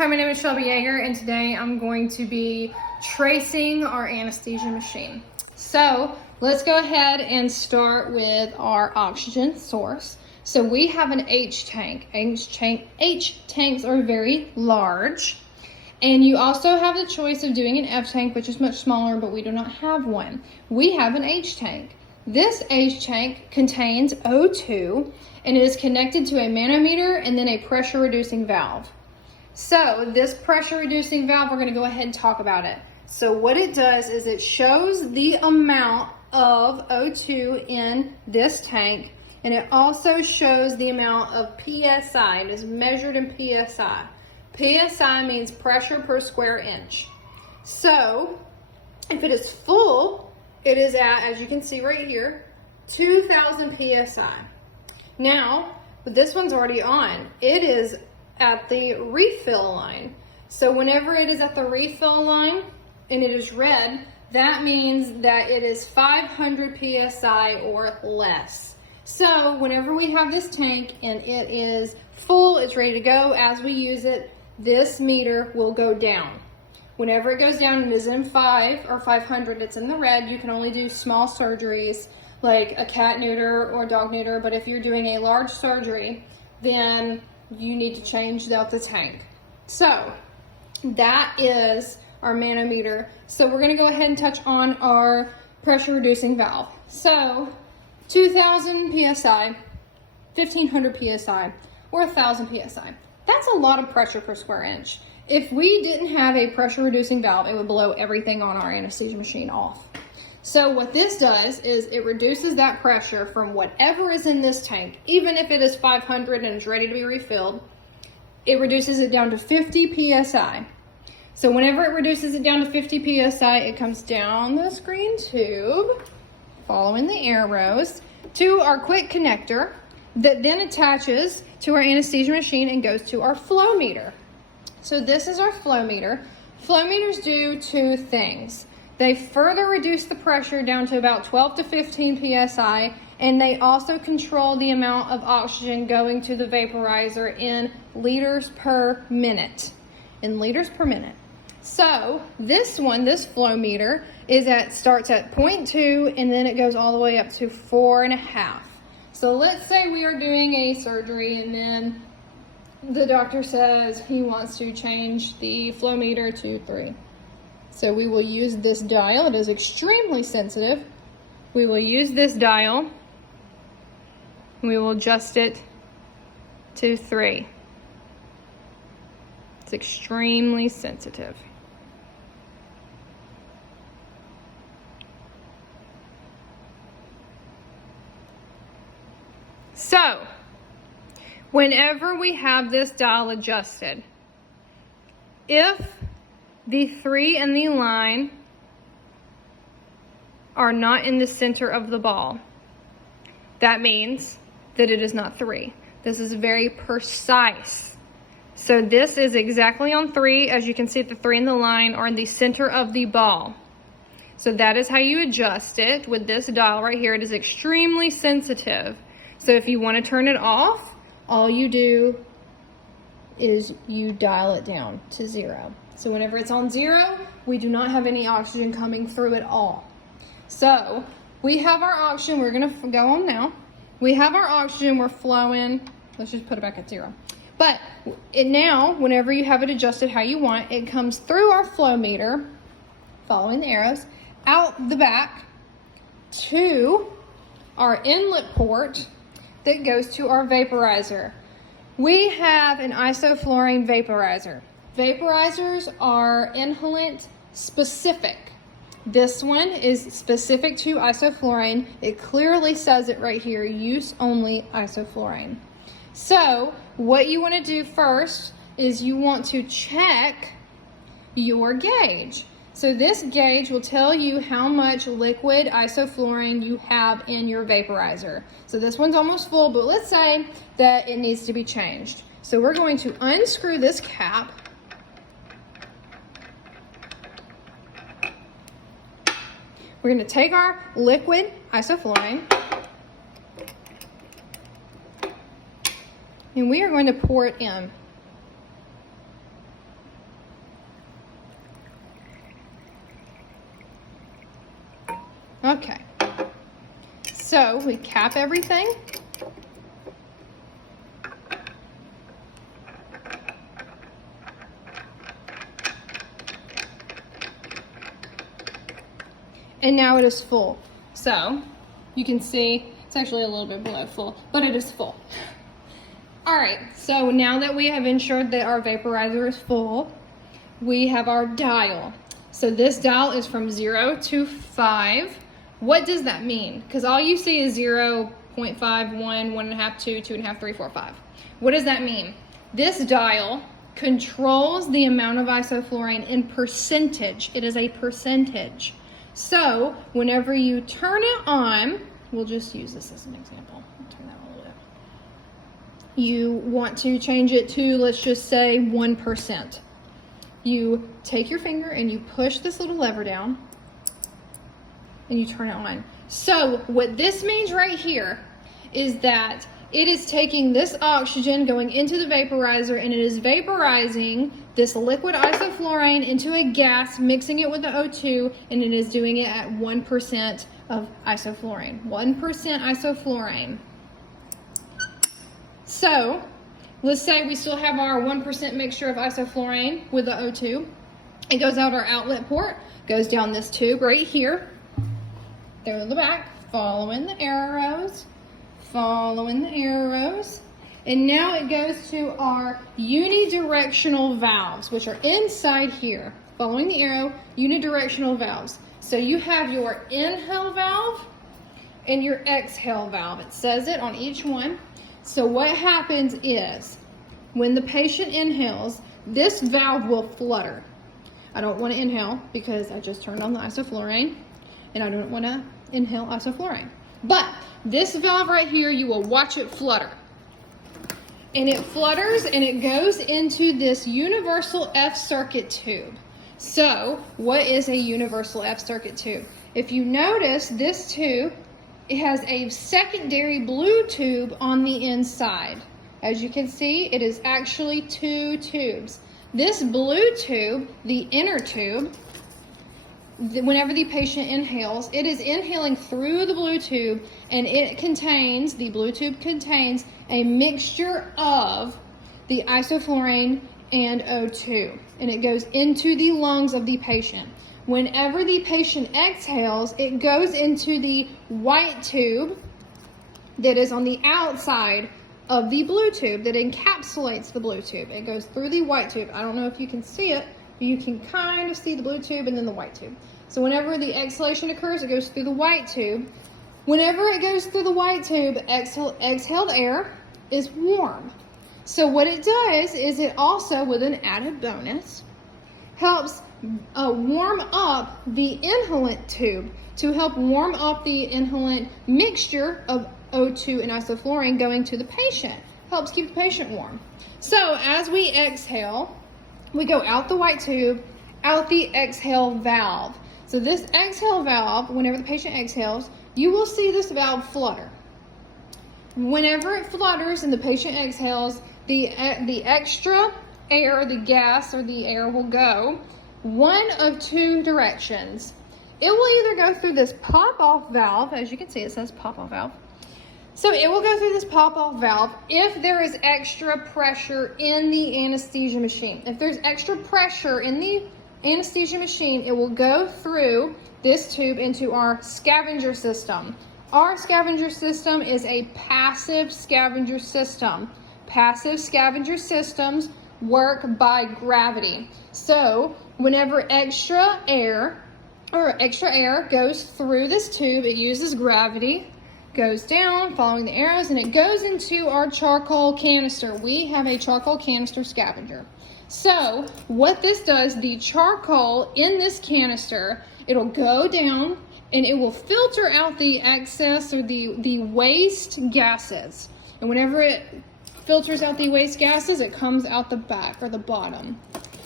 Hi, my name is Shelby Yeager, and today I'm going to be tracing our anesthesia machine. So let's go ahead and start with our oxygen source. So we have an H tank. H tanks are very large. And you also have the choice of doing an F tank, which is much smaller, but we do not have one. We have an H tank. This H tank contains O2, and it is connected to a manometer and then a pressure reducing valve. So this pressure reducing valve, we're going to go ahead and talk about it. So what it does is it shows the amount of O2 in this tank, and it also shows the amount of PSI. It is measured in PSI. PSI means pressure per square inch. So if it is full, it is at, as you can see right here, 2,000 PSI. Now, but this one's already on. It is at the refill line. So whenever it is at the refill line and it is red, that means that it is 500 PSI or less. So whenever we have this tank and it is full, it's ready to go, as we use it, this meter will go down. Whenever it goes down and is in 5 or 500, it's in the red. You can only do small surgeries like a cat neuter or dog neuter, but if you're doing a large surgery, then you need to change out the tank. So that is our manometer. So we're going to go ahead and touch on our pressure reducing valve. So 2,000 PSI, 1,500 PSI, or 1,000 PSI. That's a lot of pressure per square inch. If we didn't have a pressure reducing valve, it would blow everything on our anesthesia machine off. So what this does is it reduces that pressure from whatever is in this tank, even if it is 500 and is ready to be refilled, it reduces it down to 50 PSI. So whenever it reduces it down to 50 PSI, it comes down the screen tube, following the arrows, to our quick connector that then attaches to our anesthesia machine and goes to our flow meter. So this is our flow meter. Flow meters do two things. They further reduce the pressure down to about 12 to 15 PSI, and they also control the amount of oxygen going to the vaporizer in liters per minute. So this one, this flow meter, starts at 0.2 and then it goes all the way up to 4.5. So let's say we are doing a surgery and then the doctor says he wants to change the flow meter to 3. So we will use this dial. It is extremely sensitive. We will use this dial. We will adjust it to 3. It's extremely sensitive. So, whenever we have this dial adjusted, if the 3 and the line are not in the center of the ball, that means that it is not 3. This is very precise. So this is exactly on 3. As you can see, the 3 and the line are in the center of the ball. So that is how you adjust it with this dial right here. It is extremely sensitive. So if you want to turn it off, all you do is you dial it down to 0. So whenever it's on 0, we do not have any oxygen coming through at all. So we have our oxygen. We're going to go on now. We have our oxygen. We're flowing. Let's just put it back at 0. But now, whenever you have it adjusted how you want, it comes through our flow meter, following the arrows, out the back to our inlet port that goes to our vaporizer. We have an isoflurane vaporizer. Vaporizers are inhalant specific. This one is specific to isoflurane. It clearly says it right here, use only isoflurane. So what you want to do first is you want to check your gauge. So this gauge will tell you how much liquid isoflurane you have in your vaporizer. So this one's almost full, but let's say that it needs to be changed. So we're going to unscrew this cap. We're going to take our liquid isoflurane and we are going to pour it in. Okay. So we cap everything. And now it is full. So you can see it's actually a little bit below full, but it is full. All right, so now that we have ensured that our vaporizer is full, we have our dial. So this dial is from 0 to 5. What does that mean? Because all you see is 0, 0.5, 1, 1.5, 2, 2.5, 3, 4, 5. What does that mean? This dial controls the amount of isoflurane in percentage. It is a percentage. So whenever you turn it on, we'll just use this as an example. I'll turn that on a little bit. You want to change it to, let's just say 1%. You take your finger and you push this little lever down and you turn it on. So what this means right here is that it is taking this oxygen going into the vaporizer and it is vaporizing this liquid isoflurane into a gas, mixing it with the O2, and it is doing it at 1% of isoflurane. 1% isoflurane. So let's say we still have our 1% mixture of isoflurane with the O2. It goes out our outlet port, goes down this tube right here, through the back, following the arrows, and now it goes to our unidirectional valves, which are inside here, following the arrow, unidirectional valves. So you have your inhale valve and your exhale valve. It says it on each one. So what happens is, when the patient inhales, this valve will flutter. I don't want to inhale because I just turned on the isoflurane, and I don't want to inhale isoflurane. But this valve right here, you will watch it flutter. And it flutters and it goes into this universal F circuit tube. So what is a universal F circuit tube? If you notice, this tube, it has a secondary blue tube on the inside. As you can see, it is actually 2 tubes. This blue tube, the inner tube, whenever the patient inhales, it is inhaling through the blue tube, and the blue tube contains a mixture of the isoflurane and O2, and it goes into the lungs of the patient. Whenever the patient exhales, it goes into the white tube that is on the outside of the blue tube that encapsulates the blue tube. It goes through the white tube. I don't know if you can see it, but you can kind of see the blue tube and then the white tube. So whenever the exhalation occurs, it goes through the white tube. Whenever it goes through the white tube, exhaled air is warm. So what it does is it also, with an added bonus, helps warm up the inhalant tube to help warm up the inhalant mixture of O2 and isoflurane going to the patient. Helps keep the patient warm. So as we exhale, we go out the white tube, out the exhale valve. So this exhale valve, whenever the patient exhales, you will see this valve flutter. Whenever it flutters and the patient exhales, the extra air, the gas or the air will go one of 2 directions. It will either go through this pop-off valve, as you can see it says pop-off valve. So it will go through this pop-off valve if there is extra pressure in the anesthesia machine. If there's extra pressure in the anesthesia machine, it will go through this tube into our scavenger system. Our scavenger system is a passive scavenger system. Passive scavenger systems work by gravity. So whenever extra air goes through this tube, it uses gravity, goes down, following the arrows, and it goes into our charcoal canister. We have a charcoal canister scavenger. So what this does, the charcoal in this canister, it'll go down and it will filter out the excess or the waste gases. And whenever it filters out the waste gases, it comes out the back or the bottom.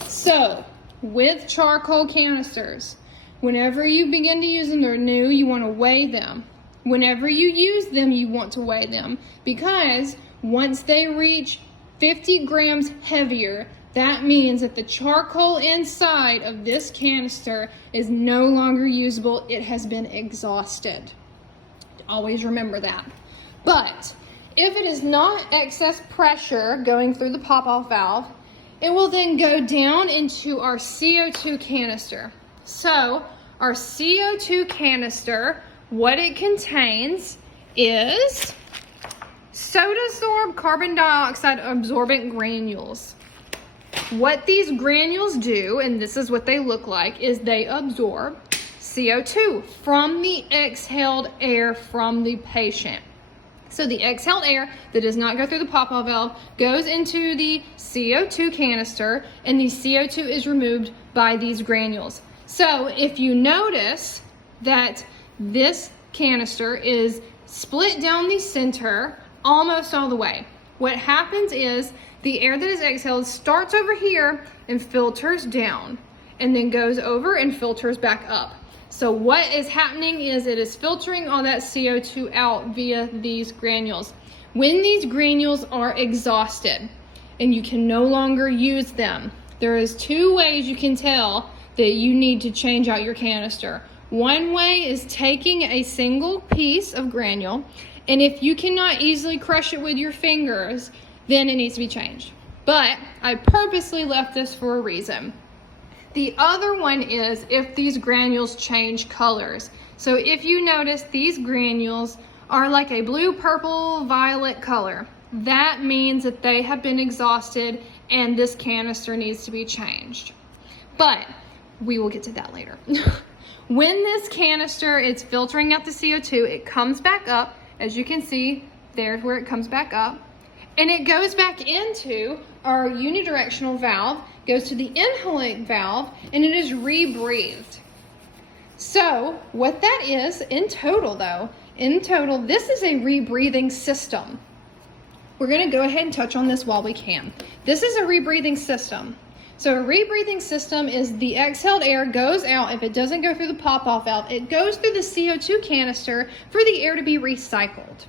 So with charcoal canisters, whenever you begin to use them, they're new, you want to weigh them. Whenever you use them, you want to weigh them, because once they reach 50 grams heavier, That means that the charcoal inside of this canister is no longer usable. It has been exhausted. Always remember that. But if it is not excess pressure going through the pop-off valve, it will then go down into our CO2 canister. So our CO2 canister, what it contains is soda-sorbed carbon dioxide absorbent granules. What these granules do, and this is what they look like, is they absorb CO2 from the exhaled air from the patient. So the exhaled air that does not go through the pop-off valve goes into the CO2 canister, and the CO2 is removed by these granules. So if you notice that this canister is split down the center almost all the way, what happens is the air that is exhaled starts over here and filters down, and then goes over and filters back up. So what is happening is it is filtering all that CO2 out via these granules. When these granules are exhausted and you can no longer use them, there is two ways you can tell that you need to change out your canister. One way is taking a single piece of granule, and if you cannot easily crush it with your fingers, then it needs to be changed. But I purposely left this for a reason. The other one is if these granules change colors. So if you notice, these granules are like a blue, purple, violet color. That means that they have been exhausted and this canister needs to be changed. But we will get to that later. When this canister is filtering out the CO2, it comes back up. As you can see, there's where it comes back up. And it goes back into our unidirectional valve, goes to the inhalant valve, and it is rebreathed. So what that is in total, this is a rebreathing system. We're going to go ahead and touch on this while we can. This is a rebreathing system. So a rebreathing system is the exhaled air goes out. If it doesn't go through the pop-off valve, it goes through the CO2 canister for the air to be recycled.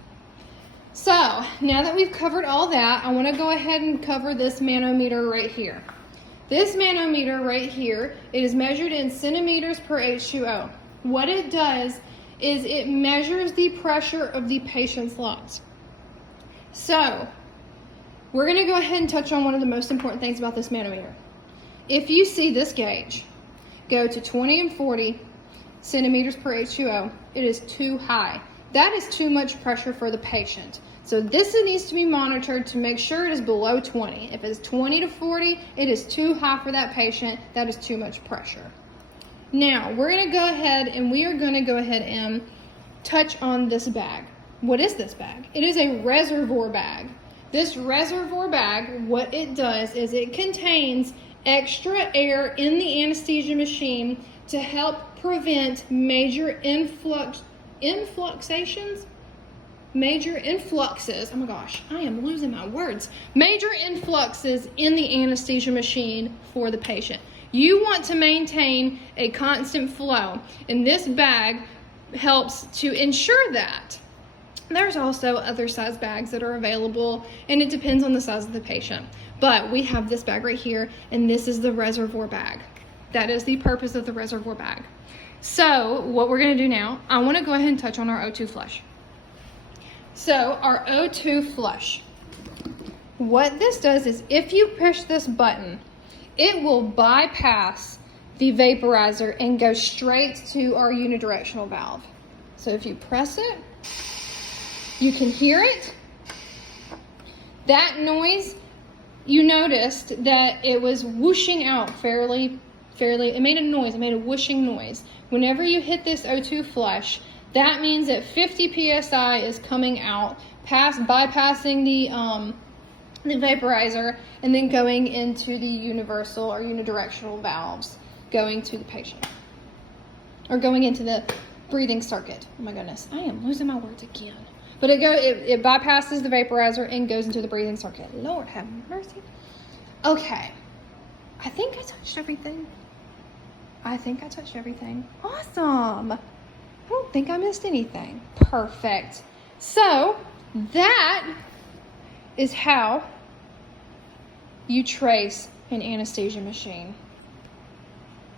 So now that we've covered all that, I want to go ahead and cover this manometer right here. This manometer right here, it is measured in centimeters per H2O. What it does is it measures the pressure of the patient's lungs. So we're going to go ahead and touch on one of the most important things about this manometer. If you see this gauge go to 20 and 40 centimeters per H2O, it is too high. That is too much pressure for the patient. So this needs to be monitored to make sure it is below 20. If it's 20 to 40, it is too high for that patient. That is too much pressure. Now, we're going to go ahead and touch on this bag. What is this bag? It is a reservoir bag. This reservoir bag, what it does is it contains extra air in the anesthesia machine to help prevent major influxes. Oh my gosh, I am losing my words. Major influxes in the anesthesia machine for the patient. You want to maintain a constant flow, and this bag helps to ensure that. There's also other size bags that are available, and it depends on the size of the patient. But we have this bag right here, and this is the reservoir bag. That is the purpose of the reservoir bag. So what we're going to do now, I want to go ahead and touch on our O2 flush. So our O2 flush, what this does is if you push this button, it will bypass the vaporizer and go straight to our unidirectional valve. So if you press it, you can hear it. That noise, you noticed that it was whooshing out fairly, it made a noise, it made a whooshing noise. Whenever you hit this O2 flush, that means that 50 psi is coming out, bypassing the vaporizer, and then going into the universal or unidirectional valves, going to the patient, or going into the breathing circuit. Oh my goodness, I am losing my words again. But it bypasses the vaporizer and goes into the breathing circuit. Lord have mercy. Okay, I think I touched everything. Awesome. I don't think I missed anything. Perfect. So that is how you trace an anesthesia machine.